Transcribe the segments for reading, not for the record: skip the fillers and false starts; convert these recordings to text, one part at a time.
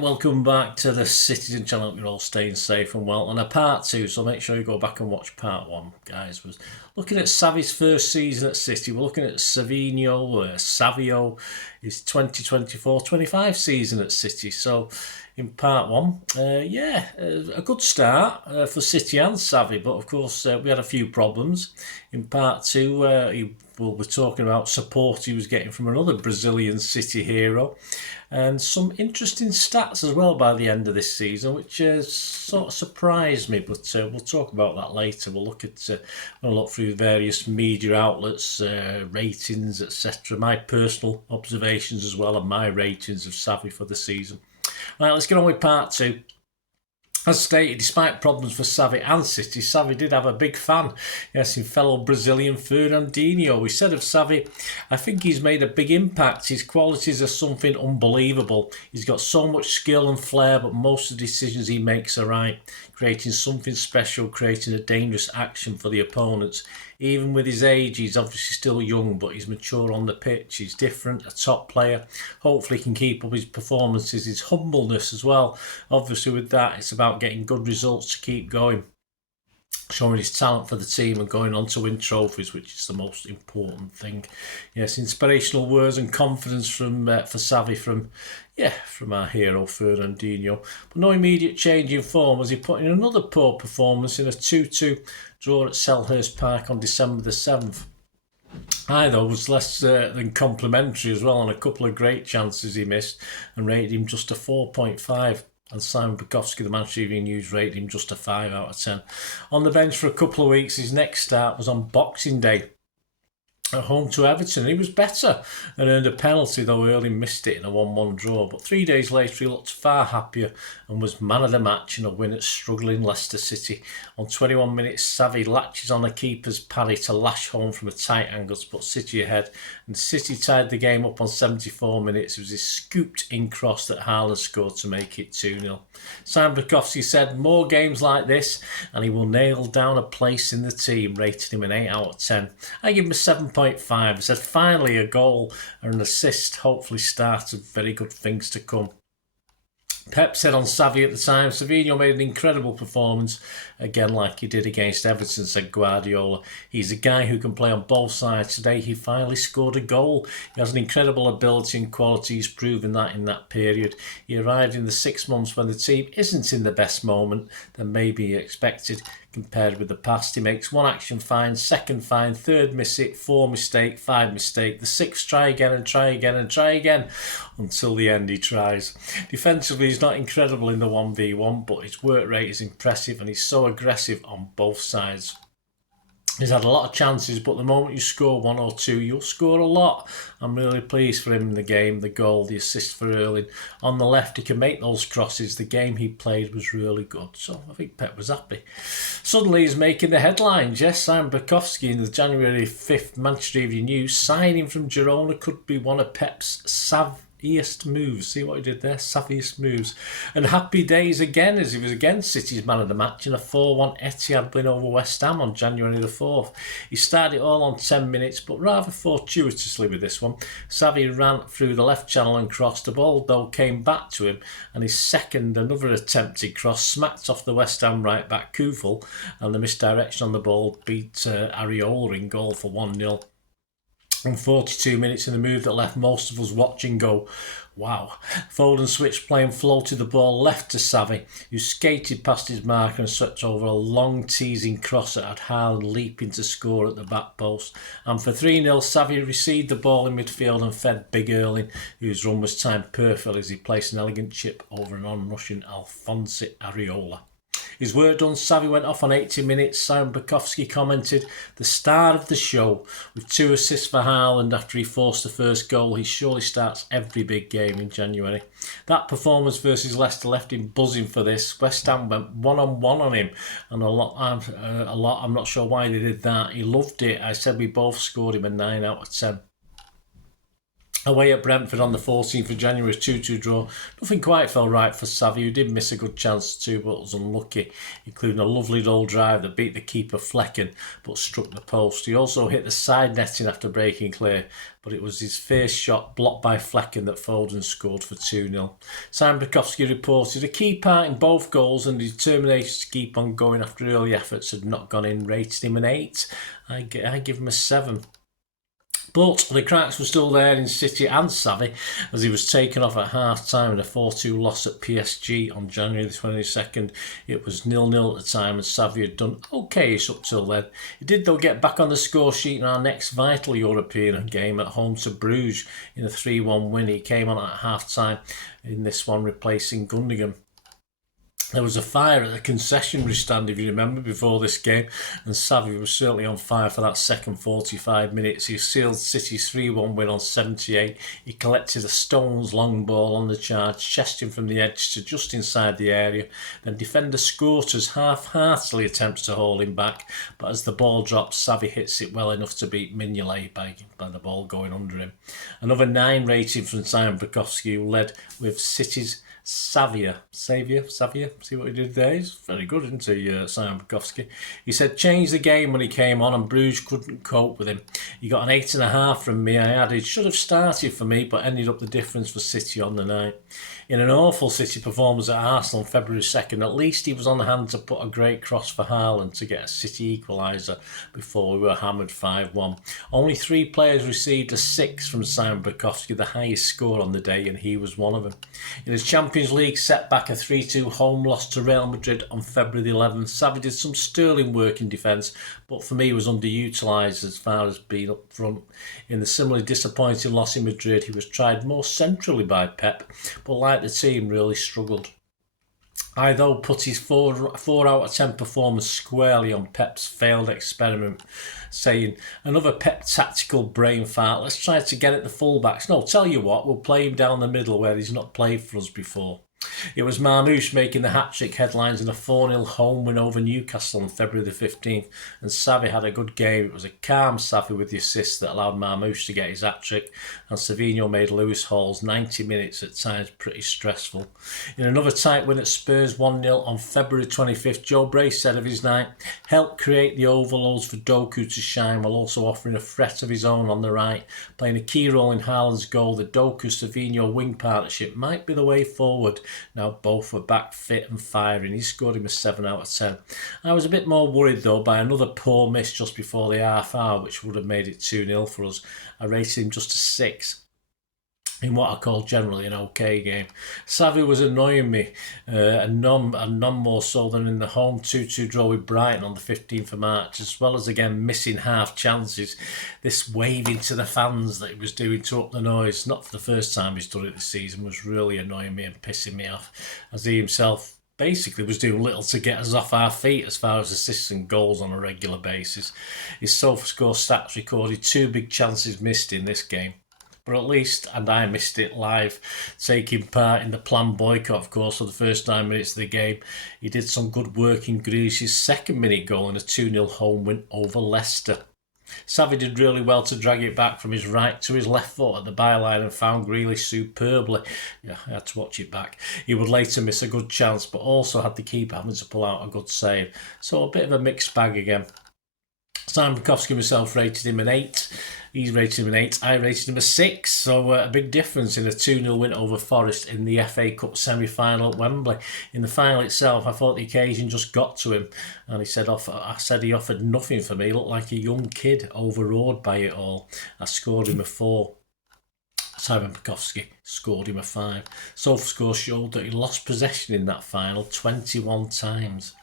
Welcome back to the Citytilidie channel. You're all staying safe and well. On a part 2, so make sure you go back and watch part 1, guys. Was looking at Savi's first season at City. We're looking at Savinho, his 2024-25 season at City. So in part 1, a good start for City and Savi, but of course we had a few problems. In part 2, we'll be talking about support he was getting from another Brazilian City hero, and some interesting stats as well by the end of this season, which sort of surprised me, but we'll talk about that later. We'll look through various media outlets, ratings, etc., my personal observations as well, and my ratings of Savi for the season. Right, let's get on with part 2. As stated, despite problems for Savi and City, Savi did have a big fan, yes, in fellow Brazilian Fernandinho. We said of Savi, I think he's made a big impact. His qualities are something unbelievable. He's got so much skill and flair, but most of the decisions he makes are right, creating something special, creating a dangerous action for the opponents. Even with his age, he's obviously still young, but he's mature on the pitch. He's different, a top player. Hopefully he can keep up his performances, his humbleness as well. Obviously with that, it's about getting good results to keep going, showing his talent for the team and going on to win trophies, which is the most important thing. Yes, inspirational words and confidence for Savi from our hero Fernandinho. But no immediate change in form as he put in another poor performance in a 2-2 draw at Selhurst Park on December the 7th. I, though, was less than complimentary as well on a couple of great chances he missed and rated him just a 4.5. And Simon Bukowski, the Manchester Evening News, rated him just a 5 out of 10. On the bench for a couple of weeks, his next start was on Boxing Day at home to Everton. He was better and earned a penalty, though early missed it in a 1-1 draw. But 3 days later, he looked far happier and was man of the match in a win at struggling Leicester City. On 21 minutes, Savi latches on a keeper's parry to lash home from a tight angle to put City ahead, and City tied the game up on 74 minutes. It was his scooped-in cross that Haaland scored to make it 2-0. Simon Bukowski said, more games like this and he will nail down a place in the team, rated him an 8 out of 10. I give him a 7.5. I said, finally a goal and an assist, hopefully start of very good things to come. Pep said on Savi at the time, Savinho made an incredible performance, again like he did against Everton, said Guardiola. He's a guy who can play on both sides. Today he finally scored a goal. He has an incredible ability and quality. He's proven that in that period. He arrived in the 6 months when the team isn't in the best moment than maybe expected. Compared with the past, he makes 1 action fine, 2nd fine, 3rd miss it, 4 mistake, 5 mistake, the 6th try again and try again and try again until the end he tries. Defensively, he's not incredible in the 1v1, but his work rate is impressive and he's so aggressive on both sides. He's had a lot of chances, but the moment you score 1 or 2, you'll score a lot. I'm really pleased for him in the game, the goal, the assist for Erling. On the left, he can make those crosses. The game he played was really good, so I think Pep was happy. Suddenly, he's making the headlines. Yes, Simon Bukowski in the January 5th Manchester Evening News, signing from Girona could be one of Pep's savviest moves. See what he did there? Savviest moves. And happy days again as he was again City's man of the match in a 4-1 Etihad win over West Ham on January the 4th. He started it all on 10 minutes, but rather fortuitously with this one. Savi ran through the left channel and crossed. The ball, though, came back to him, and his second, another attempted cross, smacked off the West Ham right back Kufel, and the misdirection on the ball beat Areola in goal for 1-0. And 42 minutes in the move that left most of us watching go, wow. Foden switched play and floated the ball left to Savi, who skated past his marker and swept over a long teasing cross that had Haaland leaping to score at the back post. And for 3-0, Savi received the ball in midfield and fed Big Erling, whose run was timed perfectly as he placed an elegant chip over an on-rushing Alphonse Areola. His work done, Savi went off on 80 minutes. Simon Bukowski commented, the star of the show, with 2 assists for Haaland after he forced the first goal. He surely starts every big game in January. That performance versus Leicester left him buzzing for this. West Ham went one-on-one on him, and a lot. I'm not sure why they did that. He loved it. I said we both scored him a 9 out of 10. Away at Brentford on the 14th of January, 2-2 draw. Nothing quite fell right for Savinho, who did miss a good chance too, but was unlucky, including a lovely goal drive that beat the keeper Flecken, but struck the post. He also hit the side netting after breaking clear, but it was his first shot blocked by Flecken that Foden scored for 2-0. Simon Bukowski reported a key part in both goals, and the determination to keep on going after early efforts had not gone in. Rated him an 8. I give him a 7. But the cracks were still there in City and Savi as he was taken off at half-time in a 4-2 loss at PSG on January the 22nd. It was 0-0 at the time and Savi had done okayish up till then. He did though get back on the score sheet in our next vital European game at home to Bruges in a 3-1 win. He came on at half-time in this one, replacing Gundogan. There was a fire at the concessionary stand, if you remember, before this game, and Savi was certainly on fire for that second 45 minutes. He sealed City's 3-1 win on 78. He collected a stone's long ball on the charge, chesting from the edge to just inside the area. Then defender Scooters half-heartedly attempts to hold him back, but as the ball drops, Savi hits it well enough to beat Mignolet by the ball going under him. Another 9 rating from Simon Bukowski, who led with City's Savia. See what he did there? He's very good, isn't he, Simon Bukowski? He said, changed the game when he came on and Bruges couldn't cope with him. He got an 8.5 from me. I added, should have started for me, but ended up the difference for City on the night. In an awful City performance at Arsenal on February 2nd, at least he was on hand to put a great cross for Haaland to get a City equaliser before we were hammered 5-1. Only 3 players received a 6 from Simon Bukowski, the highest score on the day, and he was one of them. In his Champions League setback, a 3-2 home loss to Real Madrid on February the 11th, Savi did some sterling work in defence, but for me was underutilised as far as being up front. In the similarly disappointing loss in Madrid, he was tried more centrally by Pep, but like the team, really struggled. I, though, put his 4 out of 10 performance squarely on Pep's failed experiment, saying, another Pep tactical brain fart, let's try to get at the fullbacks. No, tell you what, we'll play him down the middle where he's not played for us before. It was Marmoush making the hat-trick headlines in a 4-0 home win over Newcastle on February the 15th, and Savi had a good game. It was a calm Savi with the assist that allowed Marmoush to get his hat-trick, and Savinho made Lewis Hall's 90 minutes at times pretty stressful. In another tight win at Spurs 1-0 on February 25th, Joe Brace said of his night, helped create the overloads for Doku to shine while also offering a threat of his own on the right. Playing a key role in Haaland's goal, the Doku-Savinho wing partnership might be the way forward. Now both were back fit and firing. He scored him a 7 out of 10. I was a bit more worried though by another poor miss just before the half hour, which would have made it 2-0 for us. I rated him just a 6 in what I call generally an okay game. Savi was annoying me, and none more so than in the home 2-2 draw with Brighton on the 15th of March, as well as again missing half chances. This waving to the fans that he was doing to up the noise, not for the first time he's done it this season, was really annoying me and pissing me off, as he himself basically was doing little to get us off our feet as far as assists and goals on a regular basis. His Sofascore stats recorded 2 big chances missed in this game. But at least, and I missed it live, taking part in the planned boycott, of course, for the first 9 minutes of the game. He did some good work in Grealish's second minute goal in a 2-0 home win over Leicester. Savi did really well to drag it back from his right to his left foot at the byline and found Grealish superbly. Yeah, I had to watch it back. He would later miss a good chance, but also had the keeper having to pull out a good save. So a bit of a mixed bag again. Simon Bukowski himself rated him an 8. He's rated him an 8. I rated him a 6. So a big difference in a 2-0 win over Forest in the FA Cup semi-final at Wembley. In the final itself, I thought the occasion just got to him. And I said he offered nothing for me. He looked like a young kid, overawed by it all. I scored him a 4. Simon Bukowski scored him a 5. Sofascore showed that he lost possession in that final 21 times.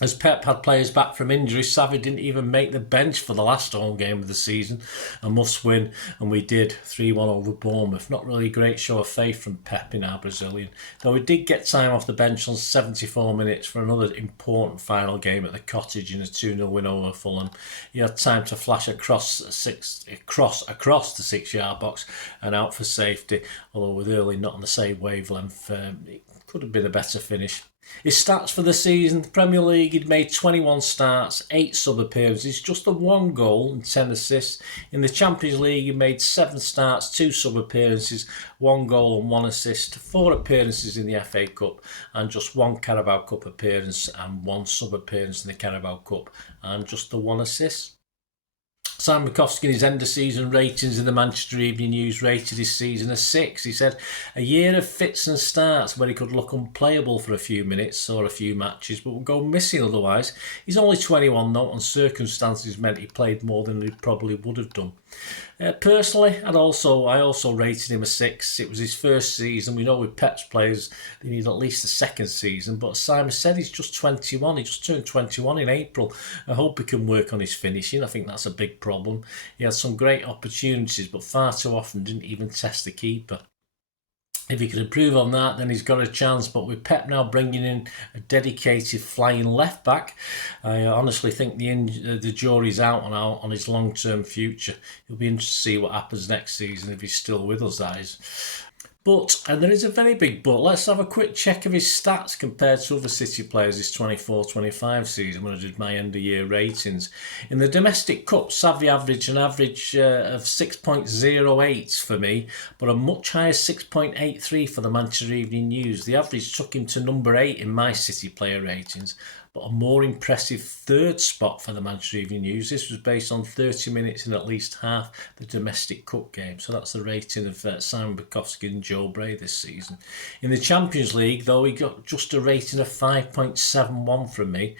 As Pep had players back from injury, Savi didn't even make the bench for the last home game of the season. A must-win, and we did 3-1 over Bournemouth. Not really a great show of faith from Pep in our Brazilian, though we did get time off the bench on 74 minutes for another important final game at the Cottage in a 2-0 win over Fulham. He had time to flash across the 6-yard box and out for safety, although with Early not on the same wavelength, it could have been a better finish. His stats for the season: the Premier League, he'd made 21 starts, 8 sub-appearances, just the 1 goal and 10 assists. In the Champions League, he made 7 starts, 2 sub-appearances, 1 goal and 1 assist, 4 appearances in the FA Cup, and just 1 Carabao Cup appearance and 1 sub-appearance in the Carabao Cup, and just the 1 assist. Sam Bukowski, in his end of season ratings in the Manchester Evening News, rated his season a 6. He said, a year of fits and starts where he could look unplayable for a few minutes or a few matches, but would go missing otherwise. He's only 21 though, and circumstances meant he played more than he probably would have done. Personally, I also rated him a 6. It was his first season. We know with Pep's players, they need at least a second season. But Simon said he's just 21. He just turned 21 in April. I hope he can work on his finishing. I think that's a big problem. He had some great opportunities, but far too often didn't even test the keeper. If he can improve on that, then he's got a chance. But with Pep now bringing in a dedicated flying left back, I honestly think the jury's out on his long-term future. It'll be interesting to see what happens next season if he's still with us, that is. But, and there is a very big but, let's have a quick check of his stats compared to other City players this 24-25 season when I did my end-of-year ratings. In the domestic cup, Savi averaged an average of 6.08 for me, but a much higher 6.83 for the Manchester Evening News. The average took him to number 8 in my City player ratings, but a more impressive 3rd spot for the Manchester Evening News. This was based on 30 minutes in at least half the domestic cup game. So that's the rating of Simon Bukowski and Joe Bray this season. In the Champions League, though, he got just a rating of 5.71 from me,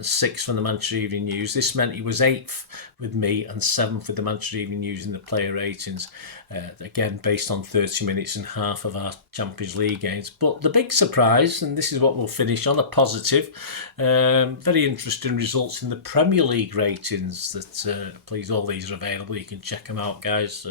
6 from the Manchester Evening News. This meant he was 8th with me and 7th with the Manchester Evening News in the player ratings. Again, based on 30 minutes and half of our Champions League games. But the big surprise, and this is what we'll finish on, a positive, very interesting results in the Premier League ratings. That please, all these are available. You can check them out, guys.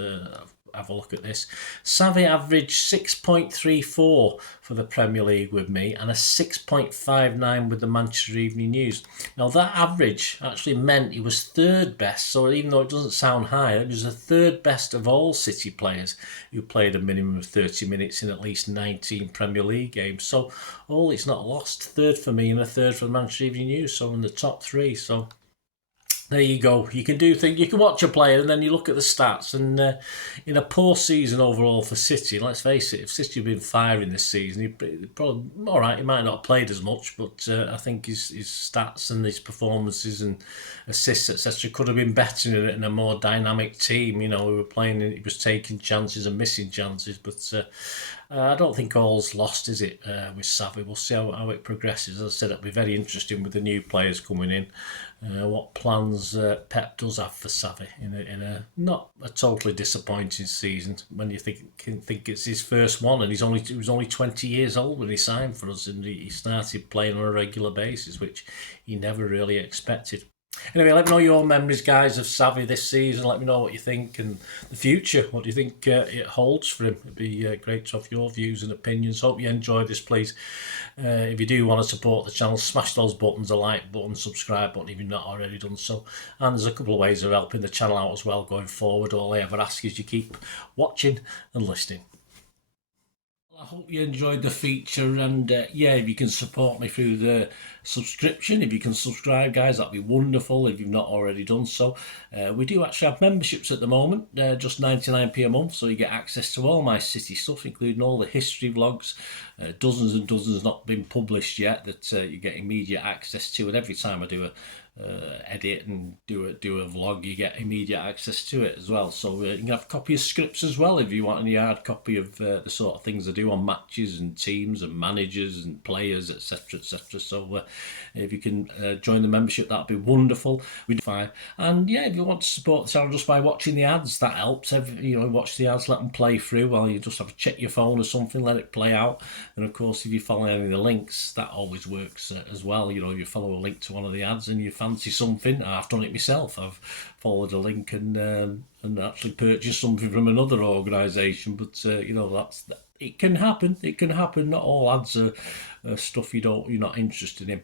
Have a look at this. Savi averaged 6.34 for the Premier League with me and a 6.59 with the Manchester Evening News. Now that average actually meant he was 3rd best, so even though it doesn't sound high, it was the 3rd best of all City players who played a minimum of 30 minutes in at least 19 Premier League games. So it's not lost. 3rd for me and a 3rd for the Manchester Evening News, so in the top 3. So there you go. You can do things. You can watch a player and then you look at the stats. And in a poor season overall for City, let's face it, if City had been firing this season, he'd probably, all right, he might not have played as much, but I think his stats and his performances and assists, etc., could have been better in a more dynamic team. You know, we were playing, he was taking chances and missing chances, but I don't think all's lost, is it, with Savi? We'll see how it progresses. As I said, it'll be very interesting with the new players coming in. What plans Pep does have for Savi in a not a totally disappointing season when you think it's his first one, and he was only 20 years old when he signed for us, and he started playing on a regular basis, which he never really expected. Anyway, let me know your memories, guys, of Savi this season. Let me know what you think and the future. What do you think it holds for him? It'd be great to have your views and opinions. Hope you enjoyed this, please. If you do want to support the channel, smash those buttons, the like button, subscribe button if you've not already done so. And there's a couple of ways of helping the channel out as well going forward. All I ever ask is you keep watching and listening. I hope you enjoyed the feature, and if you can support me through the subscription, if you can subscribe, guys, that'd be wonderful if you've not already done so. We do actually have memberships at the moment, just 99p a month, so you get access to all my City stuff, including all the history vlogs, dozens and dozens not been published yet that you get immediate access to, and every time I do a edit and do a vlog, you get immediate access to it as well. So you can have a copy of scripts as well if you want any hard copy of the sort of things I do on matches and teams and managers and players, etc, etc. So if you can join the membership, that'd be wonderful. We do fine. And if you want to support the channel just by watching the ads, that helps. Watch the ads, let them play through while you just have to check your phone or something, let it play out. And of course, if you follow any of the links, that always works as well. You follow a link to one of the ads and you fancy something. I've done it myself. I've followed a link and actually purchased something from another organisation. But it can happen. It can happen. Not all ads are stuff you're not interested in.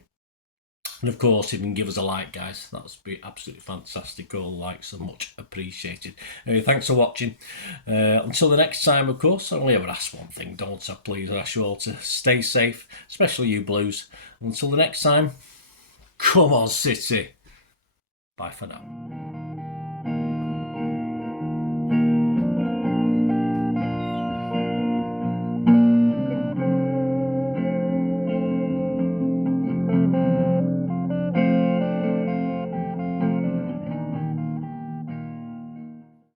And of course, even give us a like, guys. That would be absolutely fantastic. All likes are much appreciated. Anyway, thanks for watching. Until the next time, of course, I only ever ask one thing, don't I? Please, I ask you all to stay safe, especially you Blues. Until the next time, come on, City. Bye for now.